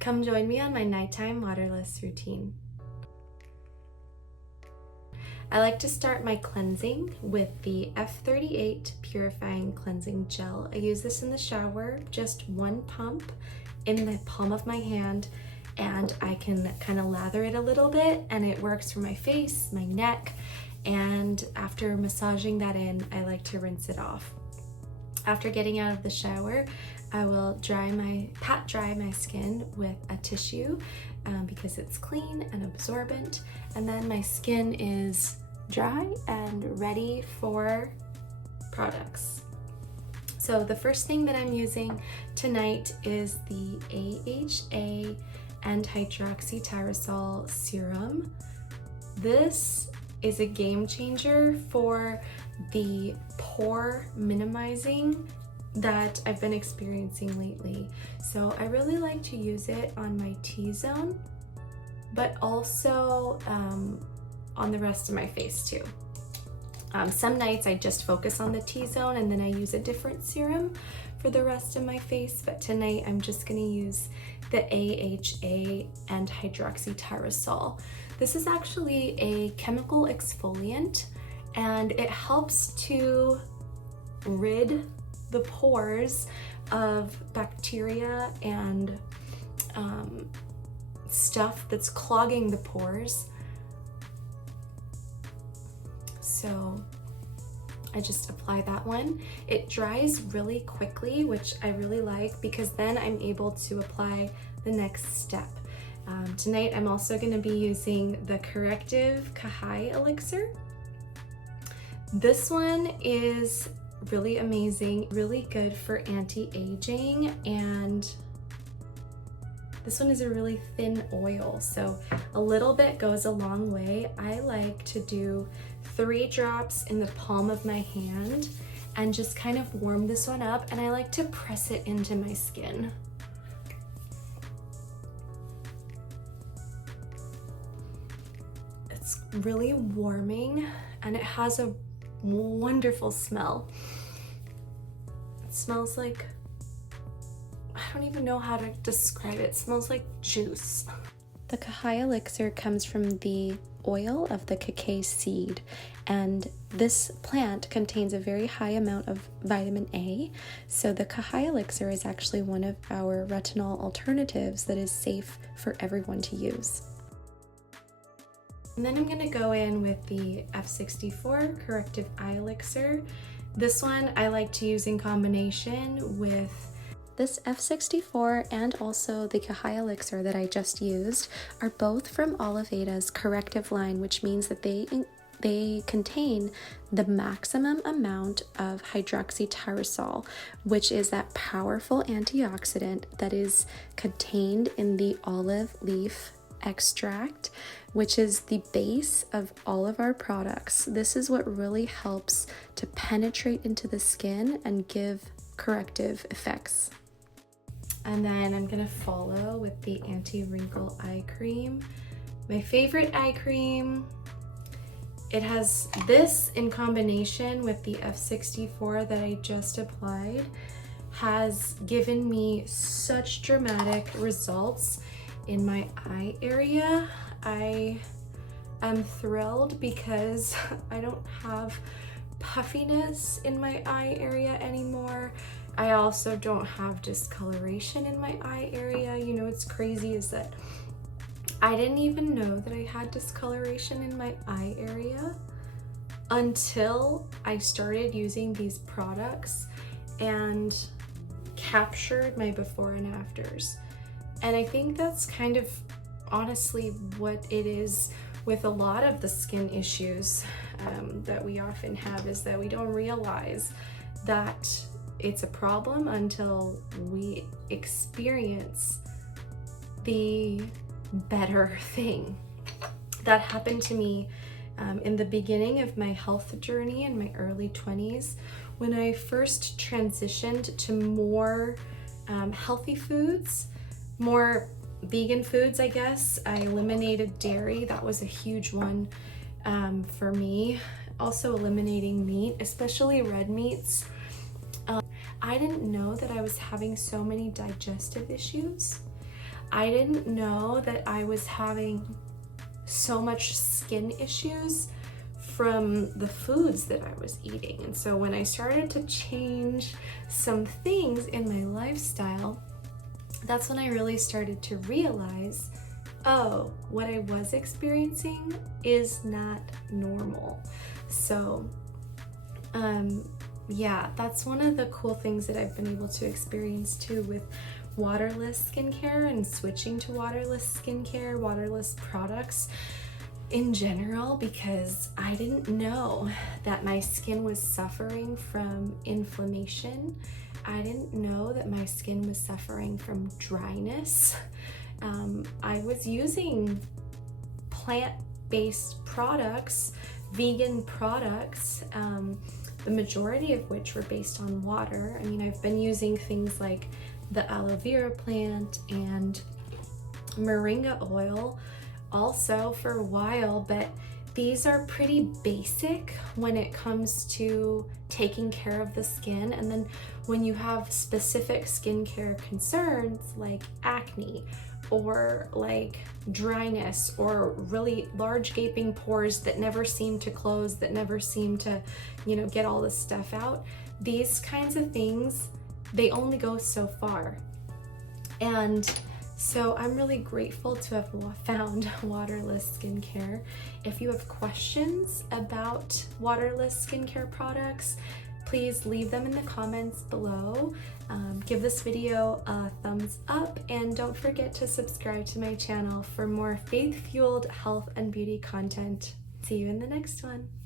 Come join me on my nighttime waterless routine. I like to start my cleansing with the F38 Purifying Cleansing Gel. I use this in the shower, just one pump in the palm of my hand, and I can kind of lather it a little bit, and it works for my face, my neck, and after massaging that in, I like to rinse it off. After getting out of the shower, I will pat dry my skin with a tissue because it's clean and absorbent, and then my skin is dry and ready for products. So the first thing that I'm using tonight is the AHA and hydroxytyrosol serum. This is a game changer for the pore minimizing that I've been experiencing lately. So I really like to use it on my T-zone, but also on the rest of my face too. Some nights I just focus on the T-zone and then I use a different serum for the rest of my face, but tonight I'm just gonna use the AHA and hydroxytyrosol. This is actually a chemical exfoliant and it helps to rid the pores of bacteria and stuff that's clogging the pores. So I just apply that one. It dries really quickly, which I really like because then I'm able to apply the next step. Tonight I'm also going to be using the Corrective Kahai elixir. This one is really amazing, really good for anti-aging, and this one is a really thin oil, so a little bit goes a long way. I like to do 3 drops in the palm of my hand and just kind of warm this one up, and I like to press it into my skin. It's really warming and it has a wonderful smell. It smells like, I don't even know how to describe it. It smells like juice. The Kahai elixir comes from the oil of the cacao seed, and this plant contains a very high amount of vitamin A. So the Kahai elixir is actually one of our retinol alternatives that is safe for everyone to use. And then I'm going to go in with the F64 Corrective Eye Elixir. This one I like to use in combination with this F64 and also the Kahai elixir that I just used are both from Oliveda's Corrective line, which means that they contain the maximum amount of hydroxytyrosol, which is that powerful antioxidant that is contained in the olive leaf extract, which is the base of all of our products. This is what really helps to penetrate into the skin and give corrective effects. And then I'm gonna follow with the anti-wrinkle eye cream. My favorite eye cream. It has this in combination with the F64 that I just applied, has given me such dramatic results in my eye area. I am thrilled because I don't have puffiness in my eye area anymore. I also don't have discoloration in my eye area. You know what's crazy is that I didn't even know that I had discoloration in my eye area until I started using these products and captured my before and afters. And I think that's kind of honestly what it is with a lot of the skin issues that we often have, is that we don't realize that it's a problem until we experience the better thing. That happened to me in the beginning of my health journey in my early 20s when I first transitioned to more healthy foods, more vegan foods, I guess. I eliminated dairy. That was a huge one for me. Also eliminating meat, especially red meats. I didn't know that I was having so many digestive issues. I didn't know that I was having so much skin issues from the foods that I was eating. And so when I started to change some things in my lifestyle, that's when I really started to realize, oh, what I was experiencing is not normal. So, yeah, that's one of the cool things that I've been able to experience too with waterless skincare and switching to waterless skincare, waterless products in general, because I didn't know that my skin was suffering from inflammation. I didn't know that my skin was suffering from dryness. I was using plant-based products, vegan products, the majority of which were based on water. I mean, I've been using things like the aloe vera plant and moringa oil also for a while, but these are pretty basic when it comes to taking care of the skin. And then when you have specific skincare concerns like acne or like dryness or really large gaping pores that never seem to close, that never seem to, get all this stuff out, these kinds of things, they only go so far. And so I'm really grateful to have found waterless skincare. If you have questions about waterless skincare products, please leave them in the comments below. Give this video a thumbs up, and don't forget to subscribe to my channel for more faith-fueled health and beauty content. See you in the next one.